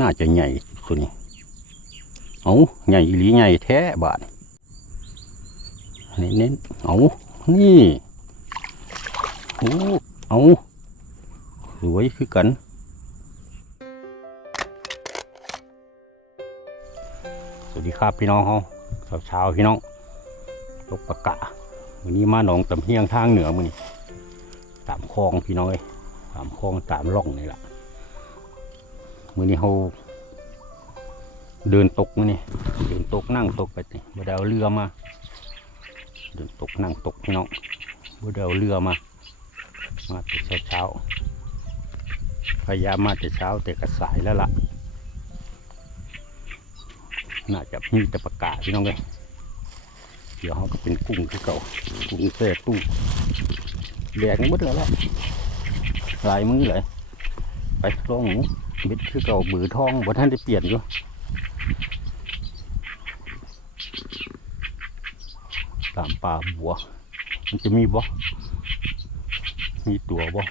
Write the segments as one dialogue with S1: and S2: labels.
S1: น่าจะใหญ่ตัวนี้เอาใหญ่อีหลีใหญ่แท้บาทเน้นเน้นเอานี่โอ้เอาสวยคือกันสวัสดีครับพี่น้องเฮาเช้าๆพี่น้องตกปากกะวันนี้มาหนองตำเฮียงทางเหนือมือนี่ตามคลองพี่น้องเอ้ยตามคลองตามร่องนี่แหละ มือนี้เขาเดินตกมือนี่เดินตกนั่งตกไปนี่บ่ได้เอาเรือมา เดินตกนั่งตกพี่น้องบ่ได้เอาเรือมา มาแต่เช้าๆพยายามมาแต่เช้าแต่ก็สายแล้วล่ะ น่าจะมีแต่ประกาศพี่น้องเลยเดี๋ยวเขาก็เป็นกุ้งคือเก่ากุ้งแซ่ตุ้งแดงหมดแล้วล่ะลายมือเลยไปลองหมู เบ็ดคือเก่าบือทองบ่ท่านได้เปลี่ยนอยู่ตามป่าบัว มันจะมีบ่มีตัวบ่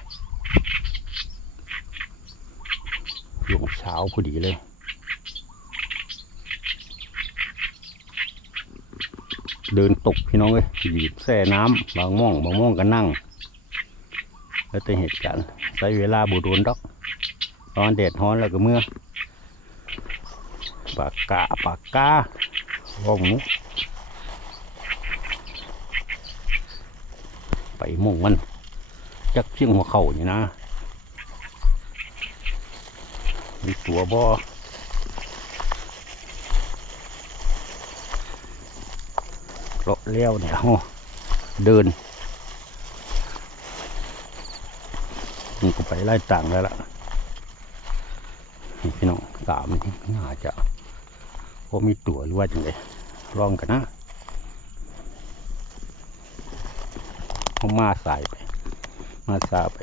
S1: หลงเช้าพอดีเลยเดินตกพี่น้องเลยหยีบแช่น้ำบางม่อง บางม่องก็นั่ง แล้วแต่เหตุการณ์ใช้เวลาบูโดนดอก ตอนแดดร้อนแล้วก็เมื่อปากกาปากกาว่องหมุไปมุ่งมันจักเพียงหัวเข่านี่นะมีตัวบ่เลาะเลี้ยวเนี่ยเดินมันก็ไปไล่ต่างแล้วล่ะ พี่น้องตามนี่น่าจะพอมีตัวหรือว่าจังไงลองกันนะเอามาสายไป มาสาไป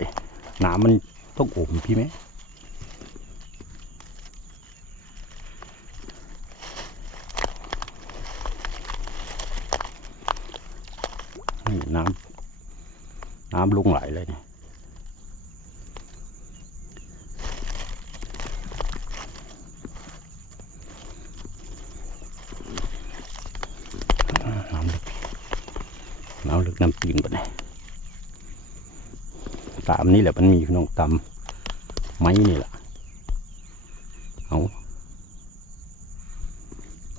S1: หนามันต้องอมพี่ไหมน้ำน้ำลุงไหลเลยเนี่ยน้ำลึกน้ำลึกน้ำตีนปะเนี่ยตาม นี่แหละมันมีพี่น้องตามไม้นี่แหละเอา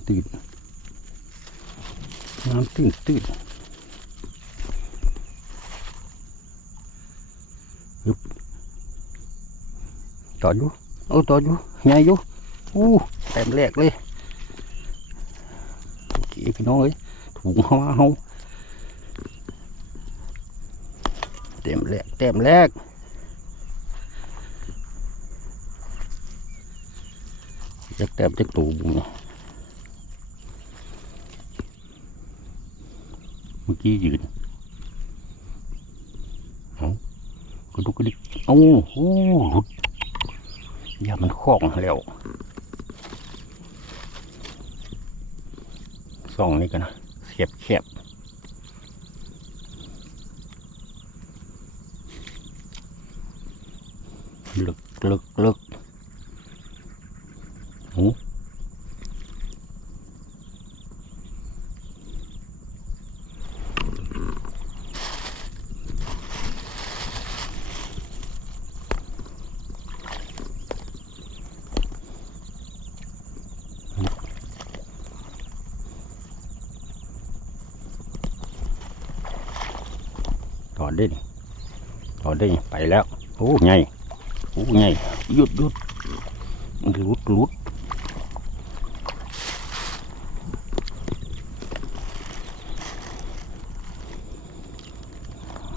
S1: ตื่นน้ำตื่นตื่นจอดอยู่เอาจออยู่ใหญ่อยู่อู้แต้มแรกเลยโอเคพี่น้องเอ้ยถุงเขามา เต็มแรกเต็มแรกจักแต้มจักตูบุ้งเนี่ยเมื่อกี้ยืนเอากระดุกกระดิกเอาโอ้หลุดอย่ามันคล้องแล้วส่องนี่กันนะเสียบแคบ ลึกลึกลึกหูถอดได้นี่ถอดได้นี่ไปแล้ว โอ้ไง โอ้ไงหยุดหยุดมันหลุดหลุด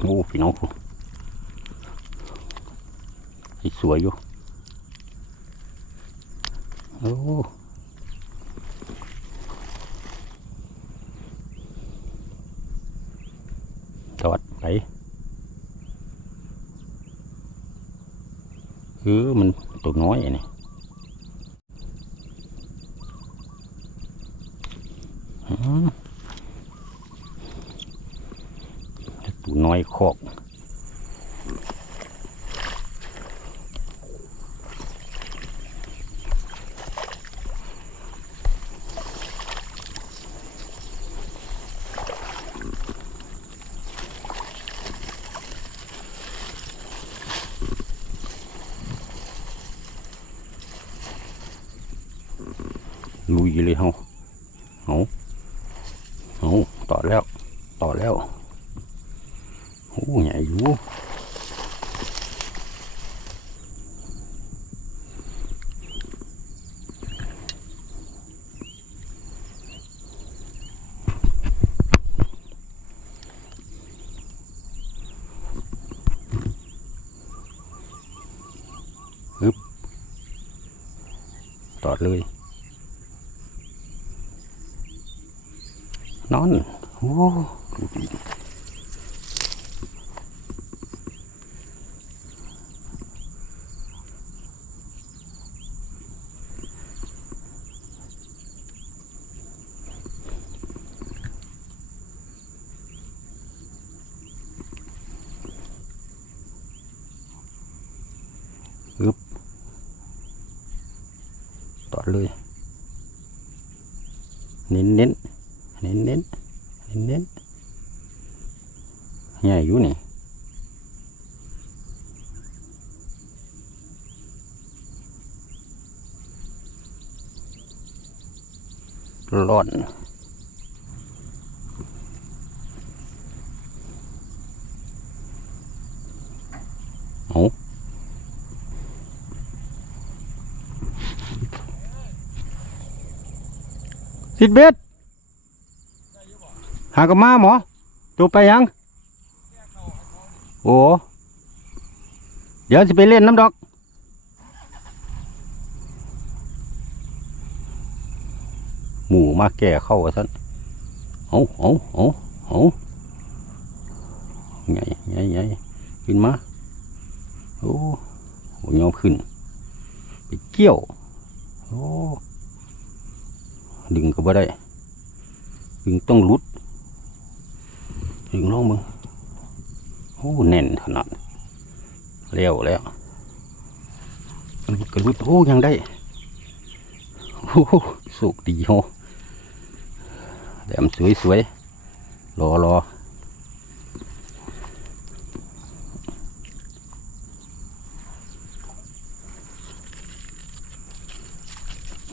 S1: โอ้พี่น้องคุณสวยอยู่โอ้จอดไป เออมันตัวน้อยอันนี่ตัวน้อยคอก ลุยเลยเฮาเอาเอาต่อแล้ว ต่อแล้วโอ้ใหญ่อยู่ ต่อเลยนอน โอ้ ดเลย เน้นเน้นเน้นเน้นเน้นเน้นใหญ่อยู่นี่ร้อน สิดเบ็ดหากบมาหมอตัวไปยัง โอ้เดี๋ยวจะไปเล่นน้ำดอก หมูมาแก่เข้าว่าสันเอาเอาเอาเอาไงไงไงขึ้นมา โอ้โหยอมขึ้น ไปเกี่ยว โอ้ ดึงก็บ่ได้ดึงต้องลุดดึงลองมึงโอ้แน่นขนาดเร็วแล้วกระลุดกระลุดโอ้ยังได้โอ้สุกดีโหแดมสวยสวยๆรอรอ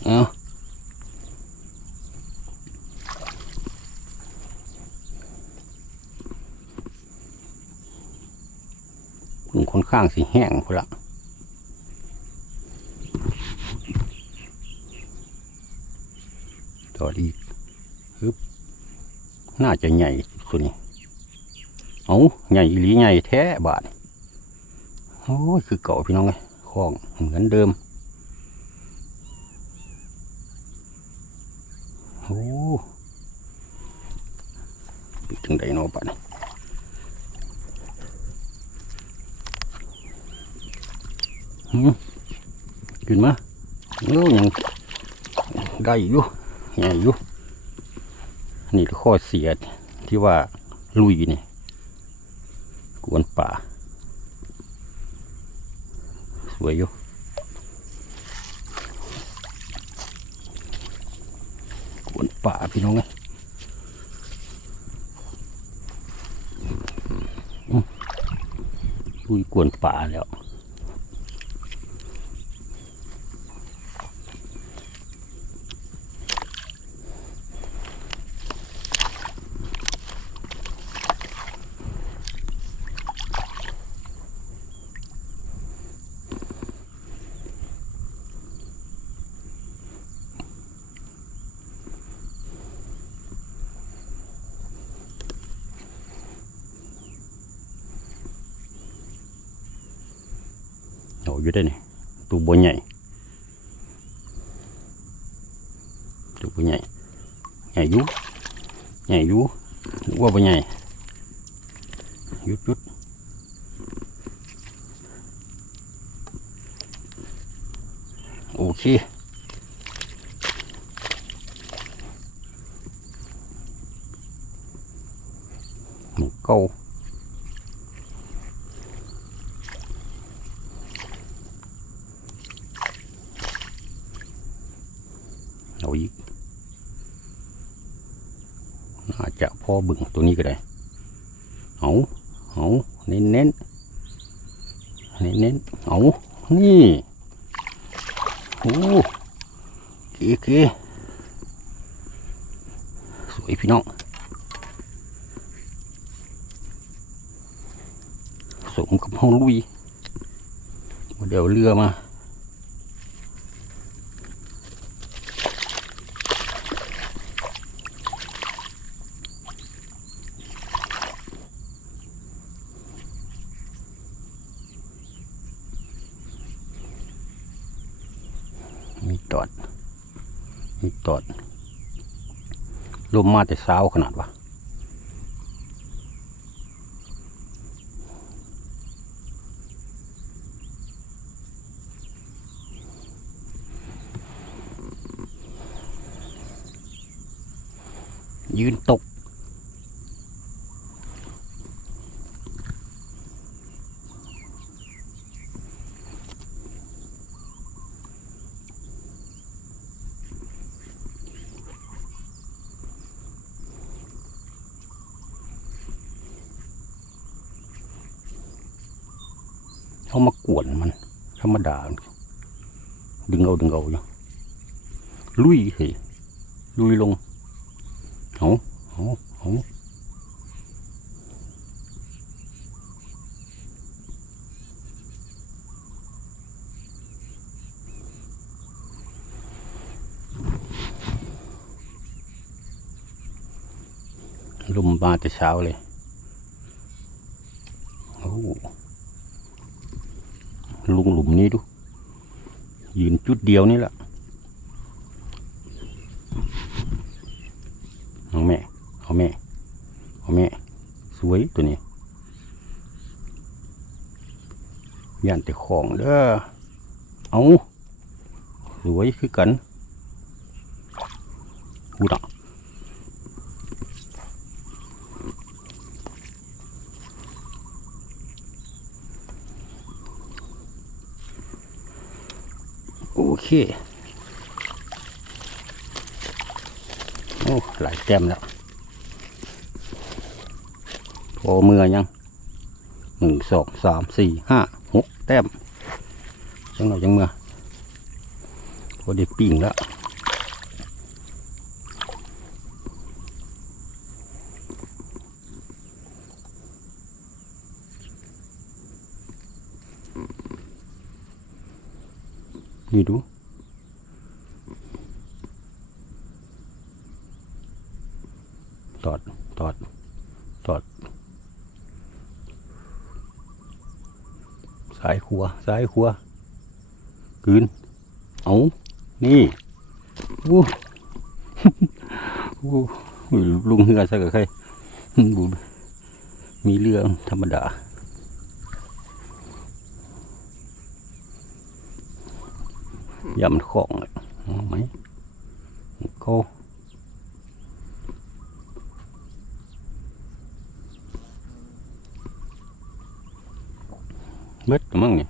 S1: เอาคุนคน ข้างสิแห้งพุ่นละต่อดีฮึบน่าจะใหญ่ตัวนี้เอาใหญ่อีหลีใหญ่แท้บาทโอ้ยคือเก่าพี่น้องไงคลองเหมือนเดิมโอ้ปิดถึงไดโนบาทหืม ขึ้นมาโอ้ยังได้อยู่ใหญ่อยู่นี่ข้อเสียที่ว่าลุยนี่กวนป่าสวยอยู่กวนป่าพี่น้องไงลุยกวนป่าแล้ว อาอยู่ได้นี่ตัวบัวใหญ่ตัวบัวใหญ่ใหญ่อยู่ใหญ่อยู่นึกว่าบัวใหญ่หยุดหยุดโอเคหมูเก้าเอา บึงตัวนี้ก็ได้เอาเอาเน้นเน้นเน้นเน้นเอานี่โอ้เก๋เก๋สวยพี่น้องสมกับห้องลุยเดี๋ยวเรือมา มมาแต่เช้าขนาดวะยืนตกามากวนมัน ธรรมดา ดึงเอาดึงเอาอยู่ลุยเฮ้ยลุยลงเอาเอาเอาลมมาแต่เช้าเลยโอ้ ลุงหลุม นี้ดู ยืนจุดเดียวนี่แหละเอาแม่เอาแม่เอาแม่ สวยตัวนี้ย่านแต่ของเด้อ เอาสวยคือกันหูดะ เคโอ้หลายแต้มแล้วพอเมื่อยังหนึ่งสองสามสี่ห้าหกแต้มจังหน่อยจังเมื่อพอได้ปิ่งแล้วนี่ดู ตอดตอดตอดซ้ายขัวซ้ายขัวกืนเอานี่วู้วู้ลุงเหือซะกับใครบูมีเรื่องธรรมดาย่ามันของเลยเอไหมโค เบิดมั้งเนี่ย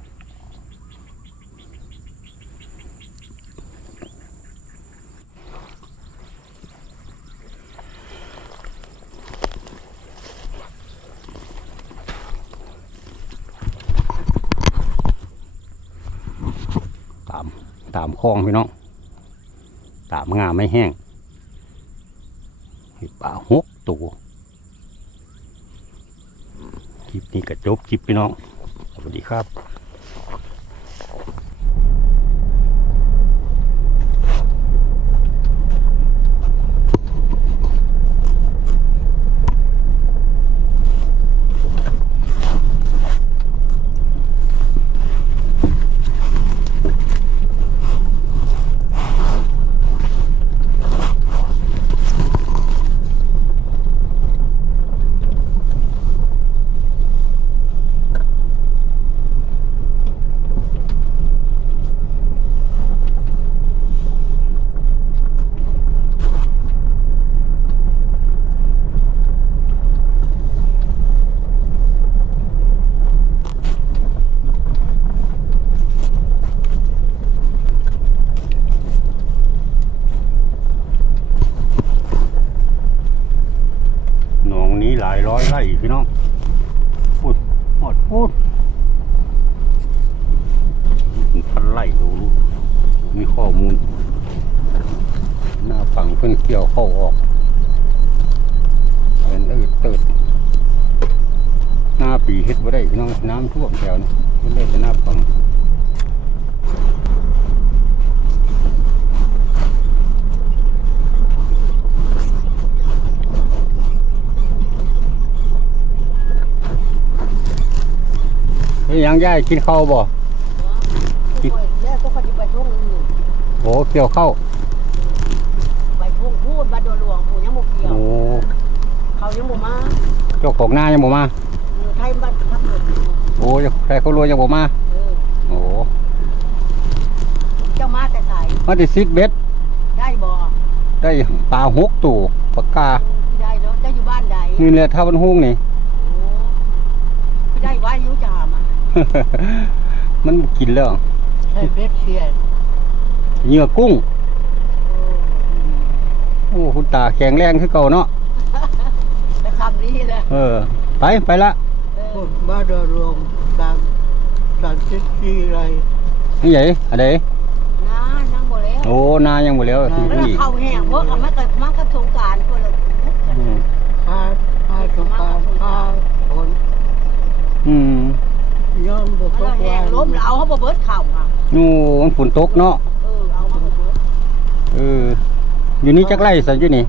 S1: ตามตามคลองพี่น้องตามงาไม่แห้งป่าหกตัวคลิปนี้ก็จบคลิปพี่น้อง สวัสดีครับ หน้าฝั่งเพิ่นเกี่ยวเข้าออกเป็นอืดตืดหน้าปีเฮ็ดบ่ได้พี่น้องน้ำท่วมแถวนี้ไม่ได้จะหน้าฝั่งยังย่ายกินข้าวบ่กิน
S2: แล้ก็ปฏิบัติทุ่ง
S1: โอ้เกี่ยวข้าว
S2: ไปช่วงพูดบัดโดหลวงผู้ยังบ่เกี่ยว
S1: โอ้
S2: เขายังบ่มา
S1: เจ้าของหน้ายังบ่มา
S2: เออไทยบ้านทับเลย
S1: โอ้ยใครเขารวยยังบ่มา
S2: เออ
S1: โอ้
S2: เจ้ามาแต่สาย
S1: มาติซิดเบ็ด
S2: ได้บ่
S1: ได้ปลาหกตัวปากกา
S2: พี่ได้เนาะเจ้าอยู่บ้านใด
S1: นี่แหละถ้ามันหุ้งนี่
S2: โอ้พี่ได้ไว้อยุจะหามา
S1: มันกินแล้ว
S2: ใช่เบ็ดเสีย
S1: เหยื่อกุ้ง โอ้คุณตาแข็งแรงคือเก่าเนาะ
S2: ไปทำนี้เลย
S1: เออ ไปไปละ
S2: เออ
S3: คนบ้านเรารวมตามสามสิบสี่ไร
S1: นี่ใหญ่อะไร
S2: น้านั่งบ่แล้ว
S1: โอ้นายังบ่แล้วที่
S2: แล้ว
S1: นี่
S2: เข้าแห้งเพราะเอามากับมากับสงกรารคนละ
S1: อืม
S3: พาพาสงกรารพาคน
S1: อืม
S3: ย้อนบุก
S2: มันละแห้งล้มแล้วเอาเขาบ่เบิดเข่าค่ะ
S1: นู่นมันฝนตกเนาะ
S2: เออเอาเขาบ่เบิด
S1: เออ อยู่นี่จักไร่สันอยู่นี่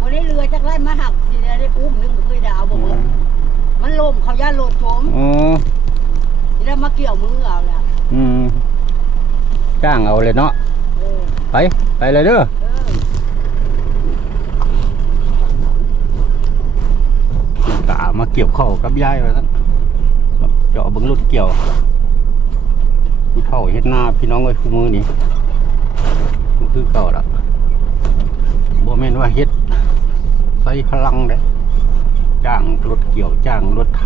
S2: วันนี้เรือจากไร่มาหักสิได้อุ้มหนึงบ่เคยดาวบ่เบิดมันล่มเขาย่านโลดโจม
S1: อ๋อ
S2: สิได้มาเกี่ยวมือเอาแล้ว
S1: อืมจ้างเอาเลยเนาะ
S2: เออ
S1: ไป ไปเลยเด้อ
S2: เออ
S1: ตามาเกี่ยวข้าวกับยายว่าซั่นเจาะเบิ่งรถเกี่ยวผู้เฒ่าเฮ็ดหน้าพี่น้องเอ้ยคู่มือนี่มัน คือเก่าละบ่แม่นว่าเฮ็ดใส่พลังเด้จ้างรถเกี่ยวจ้างรถไถ